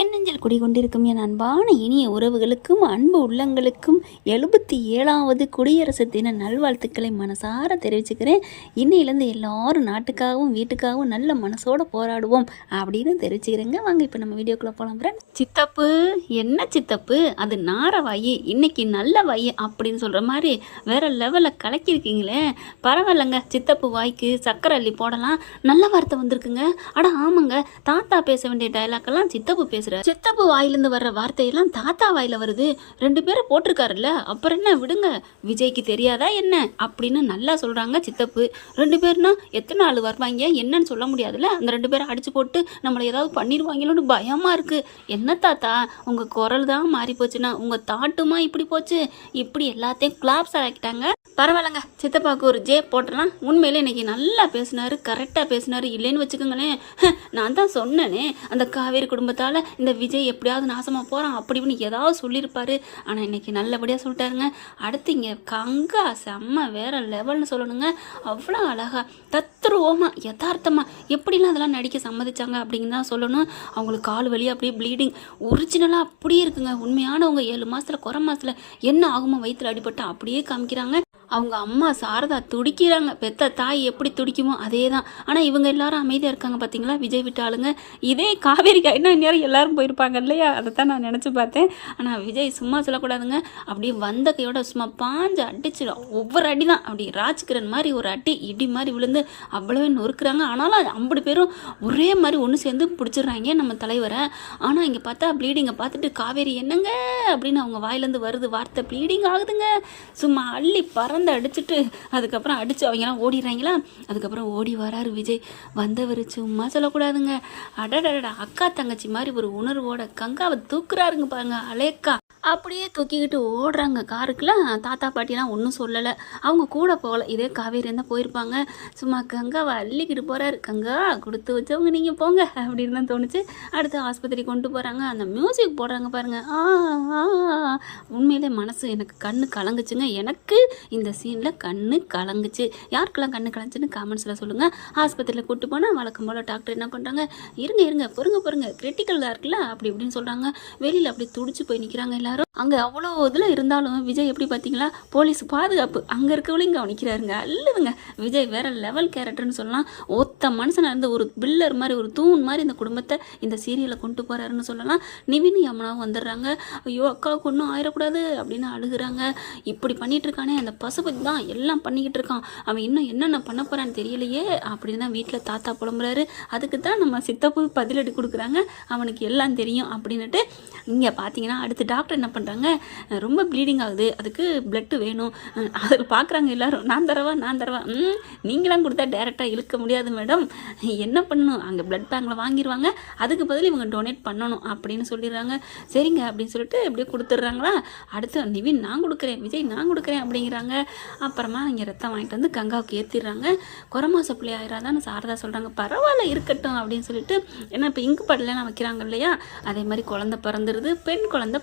என்னெஞ்சல் குடிகொண்டிருக்கும் என் அன்பான இனிய உறவுகளுக்கும் அன்பு உள்ளங்களுக்கும் எழுபத்தி ஏழாவது குடியரசு தின நல்வாழ்த்துக்களை மனசார தெரிவிச்சுக்கிறேன். இன்னையிலேருந்து எல்லாரும் நாட்டுக்காகவும் வீட்டுக்காகவும் நல்ல மனசோட போராடுவோம் அப்படின்னு தெரிவிச்சுக்கிறேங்க. வாங்க இப்போ நம்ம வீடியோக்குள்ளே போகலாம் ஃப்ரெண்ட் சித்தப்பு என்ன சித்தப்பு? அது நார வாயி இன்னைக்கு நல்ல வாயி அப்படின்னு சொல்கிற மாதிரி வேற லெவலில் கலக்கியிருக்கீங்களே. பரவாயில்லைங்க சித்தப்பு வாய்க்கு சக்கரை அள்ளி போடலாம். நல்ல வார்த்தை வந்திருக்குங்க. அட ஆமாங்க தாத்தா பேச வேண்டிய டைலாக்கெல்லாம் சித்தப்பு பேசுற சித்தப்பு வாயிலிருந்து வர்ற வார்த்தையெல்லாம் தாத்தா வாயில வருது. ரெண்டு பேரும் போட்டிருக்காருல்ல அப்புறம் என்ன? விடுங்க. விஜய்க்கு தெரியாதா என்ன? அப்படின்னு நல்லா சொல்றாங்க சித்தப்பு. ரெண்டு பேர்னா எத்தனை ஆள் வருவாங்க? என்னன்னு சொல்ல முடியாதுல்ல? அந்த ரெண்டு பேரும் அடிச்சு போட்டு நம்மளை ஏதாவது பண்ணிடுவாங்களோன்னு பயமா இருக்கு. என்ன தாத்தா? உங்க குரல் தான் மாறி போச்சுன்னா உங்க தாட்டுமா இப்படி போச்சு? இப்படி எல்லாத்தையும் கிளாப்ஸ் ஆக்கிட்டாங்க. பரவாயில்லங்க. சித்தப்பாவுக்கு ஒரு ஜே போட்டலாம். உண்மையிலே இன்னைக்கு நல்லா பேசினாரு கரெக்டாக பேசினாரு. இல்லைன்னு வச்சுக்கோங்களேன். நான் தான் சொன்னேனே அந்த காவேரி குடும்பத்தால் இந்த விஜய் எப்படியாவது நாசமாக போகிறான் அப்படி இப்படின்னு ஏதாவது சொல்லியிருப்பார். ஆனால் இன்னைக்கு நல்லபடியாக சொல்லிட்டாருங்க. அடுத்து இங்கே கங்கா செம்ம வேற லெவல்னு சொல்லணுங்க. அவ்வளோ அழகா தத்ரூபமா யதார்த்தமாக எப்படிலாம் அதெல்லாம் நடிக்க சம்மதிச்சாங்க அப்படின்னு தான் சொல்லணும். அவங்களுக்கு கால் வலி அப்படியே ப்ளீடிங் ஒரிஜினலாக அப்படியே இருக்குங்க. உண்மையானவங்க ஏழு மாதத்தில் குறை மாதத்தில் என்ன ஆகுமோ வயிற்றுல அடிபட்டு அப்படியே காமிக்கிறாங்க. அவங்க அம்மா சாரதா துடிக்கிறாங்க. பெத்த தாய் எப்படி துடிக்குமோ அதே தான் ஆனால் இவங்க எல்லாரும் அமைதியாக இருக்காங்க பார்த்தீங்களா விஜய் விட்டாளுங்க இதே காவேரிக்கா என்ன நேரம் எல்லாரும் போயிருப்பாங்க இல்லையா? அதை தான் நான் நினச்சி பார்த்தேன். ஆனால் விஜய் சும்மா சொல்லக்கூடாதுங்க. அப்படியே வந்த கையோட சும்மா பாஞ்சு அடிச்சு ஒவ்வொரு அடி தான் அப்படி ராஜ்கிரண் மாதிரி ஒரு அடி இடி மாதிரி விழுந்து அவ்வளவே நொறுக்குறாங்க. ஆனாலும் ஐம்பது பேரும் ஒரே மாதிரி ஒன்று சேர்ந்து பிடிச்சிடுறாங்க நம்ம தலைவரை. ஆனால் இங்கே பார்த்தா ப்ளீடிங்கை பார்த்துட்டு காவேரி என்னங்க? அப்படின்னு அவங்க வாயிலேருந்து வருது. வார்த்தை ப்ளீடிங் ஆகுதுங்க. சும்மா அள்ளி பறந்து அடிச்சுட்டு அதுக்கப்புறம் அடித்து அவங்கெல்லாம் ஓடிடுறாங்களா? அதுக்கப்புறம் ஓடி வராரு விஜய். வந்தவர் சும்மா சொல்லக்கூடாதுங்க. அடடடா அக்கா தங்கச்சி மாதிரி ஒரு உணர்வோட கங்காவை தூக்குறாருங்க பாருங்க அலேக்கா. அப்படியே தூக்கிக்கிட்டு ஓடுறாங்க. காருக்குலாம் தாத்தா பாட்டிலாம் ஒன்றும் சொல்லலை. அவங்க கூட போகல. இதே காவேரி இருந்தால் போயிருப்பாங்க. சும்மா கங்காவை அள்ளிக்கிட்டு போகிறாரு கங்கா கொடுத்து வச்சவங்க நீங்கள் போங்க அப்படின்னு தான் தோணுச்சு. அடுத்து ஆஸ்பத்திரி கொண்டு போகிறாங்க அந்த மியூசிக் போடுறாங்க பாருங்கள் ஆ ஆ, உண்மையிலே மனசு எனக்கு கண்ணு கலங்குச்சுங்க. எனக்கு இந்த சீனில் கண்ணு கலங்குச்சு. யாருக்கெல்லாம் கண்ணு கலங்குச்சுன்னு காமெண்ட்ஸில் சொல்லுங்கள் ஆஸ்பத்திரியில் கூட்டு போனால் வழக்கம் போல் டாக்டர் என்ன பண்ணுறாங்க இருங்க இருங்க பொறுங்க பொறுங்க. கிரிட்டிக்கலாக இருக்குல்ல அப்படி இப்படின்னு சொல்கிறாங்க வெளியில் அப்படி துடிச்சு போய் நிற்கிறாங்க எல்லாரும். அங்கே அவ்வளோ இதில் இருந்தாலும் விஜய் எப்படி பார்த்தீங்களா போலீஸ் பாதுகாப்பு அங்கே இருக்கவளையும் கவனிக்கிறாருங்க. அல்லதுங்க விஜய் வேற லெவல் கேரக்டர்னு சொல்லலாம். ஒத்த மனுஷனாக இருந்து ஒரு பில்லர் மாதிரி ஒரு தூண் மாதிரி இந்த குடும்பத்தை இந்த சீரியலை கொண்டு போகிறாருன்னு சொல்லலாம். நிவின் யமுனாவும் வந்துடுறாங்க. ஐயோ அக்காவுக்கு ஒன்றும் ஆயிடக்கூடாது அப்படின்னு அழுகுறாங்க. இப்படி பண்ணிட்டு இருக்கானே அந்த பசுபதி தான் எல்லாம் பண்ணிக்கிட்டு இருக்கான். அவன் இன்னும் என்னென்ன பண்ண போகிறான்னு தெரியலையே அப்படின்னு தான் வீட்டில் தாத்தா புலம்புறாரு. அதுக்கு தான் நம்ம சித்தப்பு பதிலடி கொடுக்குறாங்க. அவனுக்கு எல்லாம் தெரியும் அப்படின்னுட்டு இங்கே பார்த்தீங்கன்னா அடுத்து டாக்டர் என்ன பண்ணுறாங்க ரொம்ப ப்ளீடிங் ஆகுது. அதுக்கு பிளட்டு வேணும். அஹ் அதில் பார்க்குறாங்க எல்லோரும். நான் தரவா? நான் தரவா? ம் நீங்களாம் கொடுத்தா டேரெக்டாக இழுக்க முடியாது மேடம் என்ன பண்ணணும்? அங்கே பிளட் பேங்கில் வாங்கிடுவாங்க அதுக்கு பதில் இவங்க டொனேட் பண்ணணும் அப்படின்னு சொல்லிடுறாங்க. சரிங்க அப்படின்னு சொல்லிட்டு இப்படியே கொடுத்துட்றாங்களா? அடுத்து நிவின் நான் கொடுக்குறேன். விஜய் நான் கொடுக்குறேன் அப்படிங்கிறாங்க. அப்புறமா இங்கே ரத்தம் வாங்கிட்டு வந்து கங்காவுக்கு ஏற்றிடுறாங்க கொரமாச பிள்ளை ஆயிராதான்னு சாரதா சொல்கிறாங்க பரவாயில்ல இருக்கட்டும் அப்படின்னு சொல்லிட்டு ஏன்னா இப்போ இங்கு படலாம் வைக்கிறாங்க இல்லையா? அதே மாதிரி குழந்தை பிறந்துருது பெண் குழந்தை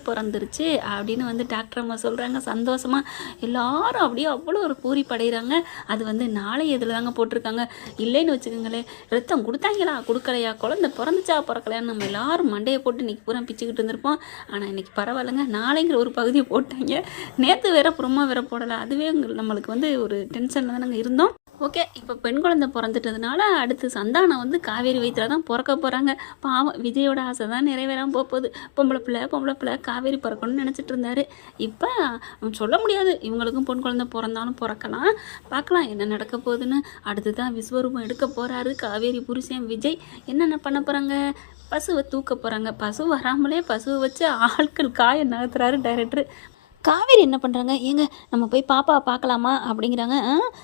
பிறந்துருச்சு அப்படின்னு வந்து டாக்டர் அம்மா சொல்கிறாங்க சந்தோஷமாக எல்லாரும் அப்படியே அவ்வளோ ஒரு பூரி படைகிறாங்க அது வந்து நாளை இதில் தாங்க போட்டிருக்காங்க. இல்லைன்னு வச்சுக்கோங்களேன் ரத்தம் கொடுத்தாங்களா? கொடுக்கலையா? குழந்தை பிறந்துச்சா? பிறக்கலையான்னு நம்ம எல்லாரும் மண்டையை போட்டு இன்றைக்கி பூரா பிச்சுக்கிட்டு இருந்திருப்போம். ஆனால் இன்னைக்கு பரவாயில்லைங்க. நாளைங்கிற ஒரு பகுதியை போட்டாங்க. நேற்று வேற புறமா வேற போடலை. அதுவே நம்மளுக்கு வந்து ஒரு டென்ஷனில் தானங்க இருந்தோம். ஓகே இப்போ பெண் குழந்தை பிறந்துட்டதுனால அடுத்து சந்தானம் வந்து காவேரி வயிற்றில் தான் பிறக்க போகிறாங்க பாவம் விஜயோட ஆசை தான் நிறைவேறாமல் போகுது. பொம்பளை பிள்ளை பொம்பளை பிள்ளை காவேரி பிறக்கணும்னு நினச்சிட்டு இருந்தாரு. இப்போ சொல்ல முடியாது. இவங்களுக்கும் பொன் குழந்தை பிறந்தாலும் பிறக்கலாம். பார்க்கலாம் என்ன நடக்க போகுதுன்னு. அடுத்து தான் விஸ்வரூபம் எடுக்க போகிறாரு காவேரி புருஷன் விஜய். என்னென்ன பண்ண போகிறாங்க பசுவை தூக்க போகிறாங்க பசு வராமலே பசுவை வச்சு ஆட்கள் காய நகர்த்துறாரு டைரக்டர் காவேரி என்ன பண்ணுறாங்க ஏங்க நம்ம போய் பாப்பா பார்க்கலாமா? அப்படிங்கிறாங்க.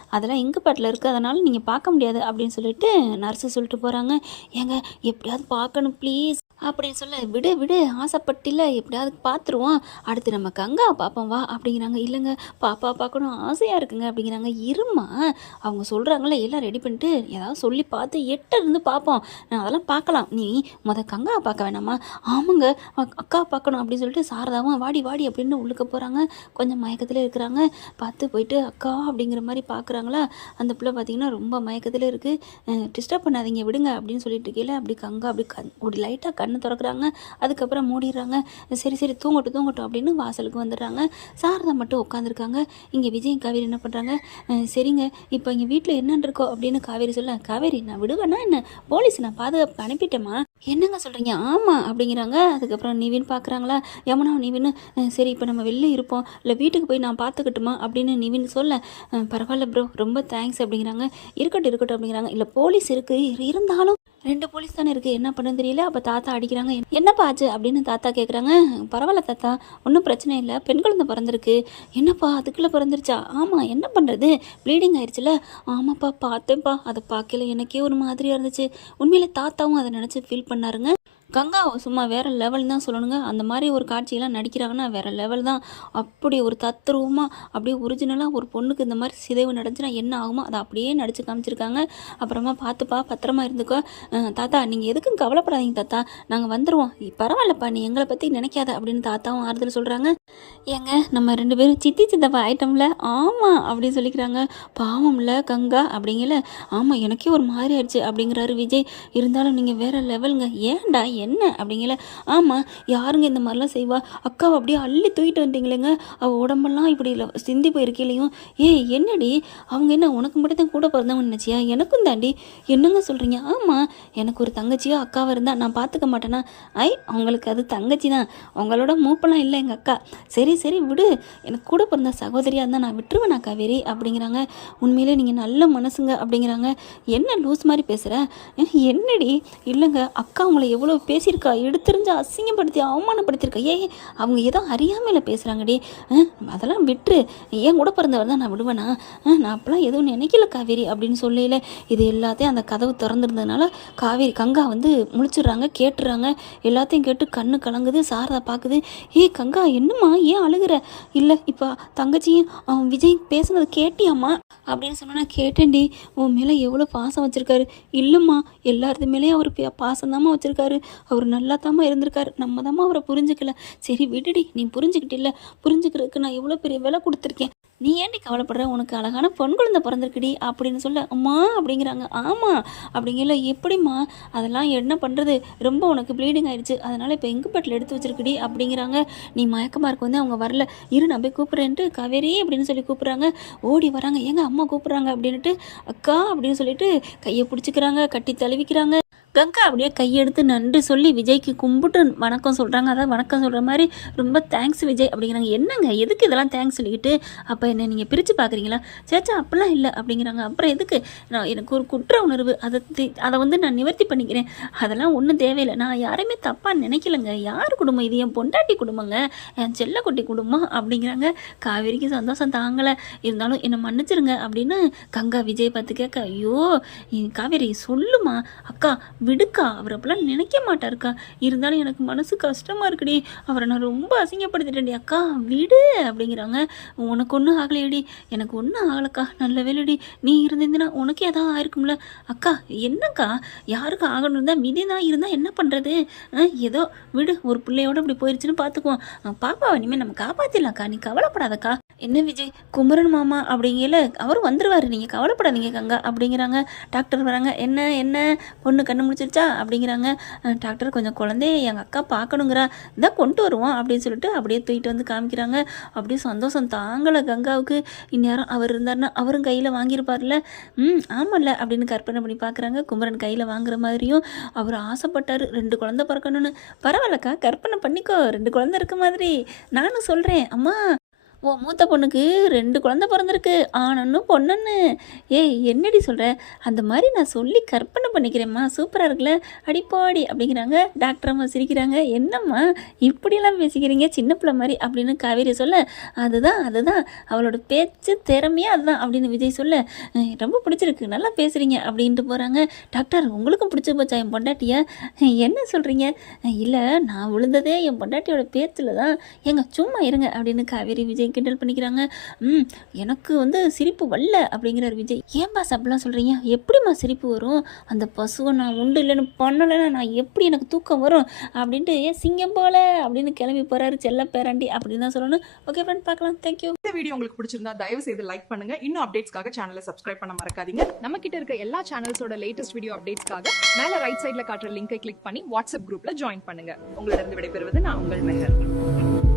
அதெல்லாம் அதெல்லாம் பாட்டில் இருக்குது அதனால் நீங்கள் பார்க்க முடியாது அப்படின்னு சொல்லிட்டு நர்ஸு சொல்லிட்டு போகிறாங்க ஏங்க எப்படியாவது பார்க்கணும் ப்ளீஸ் அப்படின்னு சொல்ல விடு விடு ஆசைப்பட்டில எப்படியாவது பார்த்துருவோம் அடுத்து நம்ம கங்கா பார்ப்போம் வா அப்படிங்கிறாங்க. இல்லைங்க பாப்பா பார்க்கணும் ஆசையாக இருக்குங்க அப்படிங்கிறாங்க. இருமா அவங்க சொல்கிறாங்களே எல்லாம் ரெடி பண்ணிட்டு ஏதாவது சொல்லி பார்த்து எட்ட இருந்து பார்ப்போம் நான் அதெல்லாம் பார்க்கலாம் நீ முத கங்கா பார்க்க வேணாமா? ஆமாங்க அக்- அக்கா பார்க்கணும் அப்படின்னு சொல்லிட்டு சாரதாவும் வாடி வாடி அப்படின்னு உள்ளுக்க போகிறாங்க கொஞ்சம் மயக்கத்தில் இருக்கிறாங்க. பார்த்து போயிட்டு அக்கா அப்படிங்கிற மாதிரி பார்க்குறாங்களா அந்த பிள்ளை பார்த்தீங்கன்னா ரொம்ப மயக்கத்தில் இருக்குது டிஸ்டர்ப் பண்ணாதீங்க விடுங்க அப்படின்னு சொல்லிட்டு இருக்கையில அப்படி கங்கா அப்படி கண் ஒரு லைட்டாக கண்ணு திறக்கிறாங்க. அதுக்கப்புறம் மூடிடுறாங்க. சரி சரி தூங்கட்டும் தூங்கட்டும் அப்படின்னு வாசலுக்கு வந்துடுறாங்க. சாரதா மட்டும் உட்காந்துருக்காங்க இங்கே விஜய் காவேரி என்ன பண்ணுறாங்க சரிங்க. இப்போ இங்கே வீட்டில் என்னன்னு இருக்கோ அப்படின்னு காவேரி சொல்ல காவேரி நான் விடுவேன்னா என்ன? போலீஸ் நான் பாதுகாப்புக்கு அனுப்பிட்டேமா என்னங்க சொல்கிறீங்க ஆமாம் அப்படிங்கிறாங்க. அதுக்கப்புறம் நிவின் பார்க்குறாங்களா? யமுனா நிவின் சரி இப்போ நம்ம வெளில இருப்போம். இல்லை வீட்டுக்கு போய் நான் பார்த்துக்கட்டுமா? அப்படின்னு நிவின் சொல்ல பரவாயில்ல ப்ரோ ரொம்ப தேங்க்ஸ் அப்படிங்கிறாங்க. இருக்கட்டும் இருக்கட்டும் அப்படிங்கிறாங்க. இல்லை போலீஸ் இருக்குது இருந்தாலும் ரெண்டு போலீஸ் தானே இருக்குது என்ன பண்ணுன்னு தெரியல. அப்போ தாத்தா அடிக்கிறாங்க. என்னப்பா ஆச்சு? அப்படின்னு தாத்தா கேட்குறாங்க பரவாயில்ல தாத்தா. ஒன்றும் பிரச்சனை இல்லை. பெண் குழந்தை பிறந்திருக்கு. என்னப்பா? அதுக்குள்ளே பிறந்துருச்சா? ஆமாம் என்ன பண்ணுறது ப்ளீடிங் ஆயிடுச்சுல ஆமாப்பா பார்த்தேன்ப்பா. அதை பார்க்கல எனக்கே ஒரு மாதிரியாக இருந்துச்சு. உண்மையில் தாத்தாவும் அதை நினச்சி ஃபீல் பண்ணாருங்க. கங்கா சும்மா வேறு லெவல் தான் சொல்லணுங்க. அந்த மாதிரி ஒரு காட்சியெல்லாம் நடிக்கிறாங்கன்னா வேறு லெவல் தான். அப்படி ஒரு தத்ரூபமாக அப்படியே ஒரிஜினலாக ஒரு பொண்ணுக்கு இந்த மாதிரி சிதைவு நடந்துச்சுன்னா என்ன ஆகுமோ அதை அப்படியே நடிச்சு காமிச்சிருக்காங்க. அப்புறமா பார்த்துப்பா பத்திரமா இருந்துக்கோ. தாத்தா நீங்கள் எதுக்கும் கவலைப்படாதீங்க தாத்தா. நாங்கள் வந்துடுவோம் பரவாயில்லப்பா நீ எங்களை பற்றி நினைக்காத அப்படின்னு தாத்தாவும் ஆறுதல் சொல்கிறாங்க ஏங்க நம்ம ரெண்டு பேரும் சித்தி சித்தப்பா ஐட்டமில் ஆமாம் அப்படின்னு சொல்லிக்கிறாங்க. பாவம்ல கங்கா அப்படிங்கல. ஆமாம் எனக்கே ஒரு மாதிரி ஆயிடுச்சு அப்படிங்கிறாரு விஜய். இருந்தாலும் நீங்கள் வேறு லெவலுங்க ஏன்டா என்ன அப்படிங்கல ஆமாம் யாருங்க இந்த மாதிரிலாம் செய்வா? அக்காவை அப்படியே அள்ளி தூக்கிட்டு வந்துட்டீங்களேங்க. அவள் உடம்பெல்லாம் இப்படி இல்ல- சிந்தி போயிருக்கலையும் ஏய் என்னடி? அவங்க என்ன உனக்கு மட்டும் தான் கூட பிறந்தவங்க நினச்சியா? எனக்கும் தாண்டி. என்னங்க சொல்கிறீங்க ஆமாம் எனக்கு ஒரு தங்கச்சியோ அக்காவாக இருந்தால் நான் பார்த்துக்க மாட்டேனா? ஐ அவங்களுக்கு அது தங்கச்சி தான். அவங்களோட மூப்பெல்லாம் இல்லை எங்கள் அக்கா. சரி சரி விடு. எனக்கு கூட பிறந்த சகோதரியாக இருந்தால் நான் விட்டுருவேனா காவேரி அப்படிங்கிறாங்க. உண்மையிலே நீங்கள் நல்ல மனசுங்க அப்படிங்கிறாங்க. என்ன லூஸ் மாதிரி பேசுகிற என்னடி? இல்லைங்க அக்கா உங்களை எவ்வளோ பேசியிருக்கா? எடுத்துரிஞ்சு அசிங்கப்படுத்தி அவமானப்படுத்தியிருக்கா? ஏ அவங்க ஏதோ அறியாமையில் பேசுகிறாங்கடி அதெல்லாம் விட்டுரு. ஏன் கூட பிறந்தவர் தான் நான் விடுவேனா? நான் அப்பெல்லாம் எதுவும் நினைக்கல காவேரி அப்படின்னு சொல்லல. இது எல்லாத்தையும் அந்த கதவு திறந்துருந்ததுனால காவேரி கங்கா வந்து முழிச்சிடுறாங்க கேட்டுறாங்க எல்லாத்தையும் கேட்டு கண்ணு கலங்குது சாரதா பார்க்குது ஏய் கங்கா என்னம்மா? ஏன் அழுகுற? இல்லை இப்போ தங்கச்சியும் அவன் விஜய் பேசுனது கேட்டியாம்மா? அப்படின்னு சொன்னா கேட்டேன்டி. உன் மேலே எவ்வளோ பாசம் வச்சுருக்காரு? இல்லைம்மா எல்லாருது மேலேயும் அவர் பாசம் தாம்மா வச்சுருக்காரு. அவர் நல்லா தாமா இருந்திருக்காரு. நம்ம தாமா அவரை புரிஞ்சுக்கல. சரி விடுடி. நீ புரிஞ்சுக்கிட்டில்ல. புரிஞ்சுக்கிறதுக்கு நான் எவ்வளோ பெரிய விலை கொடுத்துருக்கேன். நீ ஏன்டி கவலைப்படுற? உனக்கு அழகான பொன் குழந்தை பிறந்திருக்குடி அப்படின்னு சொல்ல அம்மா அப்படிங்கிறாங்க. ஆமாம் அப்படிங்கல எப்படிம்மா? அதெல்லாம் என்ன பண்ணுறது ரொம்ப உனக்கு ப்ளீடிங் ஆயிடுச்சு. அதனால் இப்போ எங்கு பட்டில் எடுத்து வச்சிருக்குடி அப்படிங்கிறாங்க. நீ மயக்கமாக இருக்க வந்து அவங்க வரல. இரு நான் போய் கூப்பிட்றேன்ட்டு கவேரி அப்படின்னு சொல்லி கூப்பிட்றாங்க. ஓடி வராங்க. ஏங்க அம்மா கூப்பிட்றாங்க அப்படின்ட்டு அக்கா அப்படின்னு சொல்லிட்டு கையை பிடிச்சிக்கிறாங்க. கட்டி தழுவிக்கிறாங்க. கங்கா அப்படியே கையெடுத்து நன்றி சொல்லி விஜய்க்கு கும்பிட்டு வணக்கம் சொல்கிறாங்க அதான் வணக்கம் சொல்கிற மாதிரி ரொம்ப தேங்க்ஸ் விஜய் அப்படிங்கிறாங்க. என்னங்க? எதுக்கு இதெல்லாம் தேங்க்ஸ் சொல்லிக்கிட்டு? அப்போ என்ன நீங்கள் பிரித்து பார்க்குறீங்களா சேச்சா அப்போல்லாம் இல்லை அப்படிங்கிறாங்க. அப்புறம் எதுக்கு? நான் எனக்கு ஒரு குற்ற உணர்வு. அதை தி- அதை வந்து நான் நிவர்த்தி பண்ணிக்கிறேன். அதெல்லாம் ஒன்றும் தேவையில்லை. நான் யாரையுமே தப்பாக நினைக்கலங்க. யார் குடும்பம் இது? என் பொண்டாட்டி குடும்பங்க. என் செல்லக்குட்டி குடும்பம் அப்படிங்கிறாங்க. காவேரிக்கு சந்தோஷம் தாங்கலை. இருந்தாலும் என்னை மன்னிச்சிருங்க அப்படின்னு கங்கா விஜய் பார்த்து கேட்க ஐயோ காவேரி சொல்லுமா? அக்கா விடுக்கா அவர் அப்படிலாம் நினைக்க மாட்டாருக்கா. இருந்தாலும் எனக்கு மனசு கஷ்டமாக இருக்குடி. அவரை நான் ரொம்ப அசிங்கப்படுத்திட்டேன்டி. அக்கா விடு அப்படிங்கிறாங்க. உனக்கு ஒன்றும் ஆகலையடி. எனக்கு ஒன்றும் ஆகலக்கா. நல்ல வேலைடி நீ இருந்திருந்தீன்னா உனக்கு எதாவது ஆயிருக்கும்ல. அக்கா என்னக்கா? யாருக்கும் ஆகணும் இருந்தால் விதி தான் இருந்தால் என்ன பண்ணுறது ஏதோ விடு ஒரு பிள்ளையோட இப்படி போயிருச்சுன்னு பார்த்துக்குவோம் பாப்பாவை இனிமேல் நம்ம காப்பாற்றிடலாம்க்கா நீ கவலைப்படாதக்கா. என்ன விஜய்? குமரன் மாமா அப்படிங்கல அவர் வந்துடுவார் நீங்கள் கவலைப்படாதீங்க கங்கா அப்படிங்கிறாங்க. டாக்டர் வராங்க. என்ன என்ன? பொண்ணு கண்ணு முடிச்சிருச்சா அப்படிங்கிறாங்க. டாக்டர் கொஞ்சம் குழந்தைய எங்கள் அக்கா பார்க்கணுங்கிறா இதான் கொண்டு வருவோம். அப்படின்னு சொல்லிட்டு அப்படியே தூக்கிட்டு வந்து காமிக்கிறாங்க. அப்படியே சந்தோஷம் தாங்கலை கங்காவுக்கு. இந்நேரம் அவர் இருந்தாருன்னா அவரும் கையில் வாங்கியிருப்பார்ல. ம் ஆமாம்ல அப்படின்னு கற்பனை பண்ணி பார்க்குறாங்க குமரன் கையில் வாங்குற மாதிரியும் அவர் ஆசைப்பட்டார். ரெண்டு குழந்தை பிறக்கணும்னு. பரவாயில்லக்கா கற்பனை பண்ணிக்கோ. ரெண்டு குழந்தை இருக்க மாதிரி. நானும் சொல்கிறேன் அம்மா ஓ மூத்த பொண்ணுக்கு ரெண்டு குழந்தை பிறந்திருக்கு. ஆனன்னு பொண்ணுன்னு. ஏய் என்னடி சொல்கிற அந்த மாதிரி நான் சொல்லி கற்பனை பண்ணிக்கிறேம்மா. சூப்பராக இருக்குல்ல? அடிப்பாடி அப்படிங்கிறாங்க. டாக்டர் அம்மா சிரிக்கிறாங்க. என்னம்மா இப்படியெல்லாம் பேசிக்கிறீங்க? சின்ன பிள்ளை மாதிரி அப்படின்னு காவேரி சொல்ல அதுதான் அதுதான். அவளோட பேச்சு திறமையே அதுதான் அப்படின்னு விஜய் சொல்ல ரொம்ப பிடிச்சிருக்கு. நல்லா பேசுகிறீங்க அப்படின்ட்டு போகிறாங்க டாக்டர் உங்களுக்கும் பிடிச்சி போச்சா என் பொண்டாட்டியை? என்ன சொல்கிறீங்க இல்லை நான் விழுந்ததே என் பொண்டாட்டியோட பேச்சில் தான் ஏங்க சும்மா இருங்க அப்படின்னு காவேரி விஜய் கிண்டல் பண்ணிக்கிறாங்க? ம் எனக்கு வந்து சிரிப்பு வரல அப்படிங்கிறார் விஜய். ஏன் பாஸ் அப்படிலாம் சொல்கிறீங்க எப்படிம்மா சிரிப்பு வரும்? அந்த பசுவை நான் உண்டு இல்லைன்னு பண்ணலைன்னா நான் எப்படி எனக்கு தூக்கம் வரும்? அப்படின்ட்டு ஏன் சிங்கம் போல அப்படின்னு கிளம்பி போகிறாரு செல்ல பேராண்டி. அப்படின்னு தான் சொல்லணும். ஓகே ஃப்ரெண்ட் பார்க்கலாம். தேங்க்யூ இந்த வீடியோ உங்களுக்கு பிடிச்சிருந்தா தயவு செய்து லைக் பண்ணுங்க. இன்னும் அப்டேட்ஸ்க்காக சேனலை சப்ஸ்கிரைப் பண்ண மறக்காதீங்க. நம்ம கிட்ட இருக்க எல்லா சேனல்ஸோட லேட்டஸ்ட் வீடியோ அப்டேட்ஸ்க்காக மேலே ரைட் சைடில் காட்டுற லிங்கை கிளிக் பண்ணி வாட்ஸ்அப் குரூப்பில் ஜாயின் பண்ணுங்க. உங்களிடம் விடைபெறுவது நான் உங்கள் மெஹர்.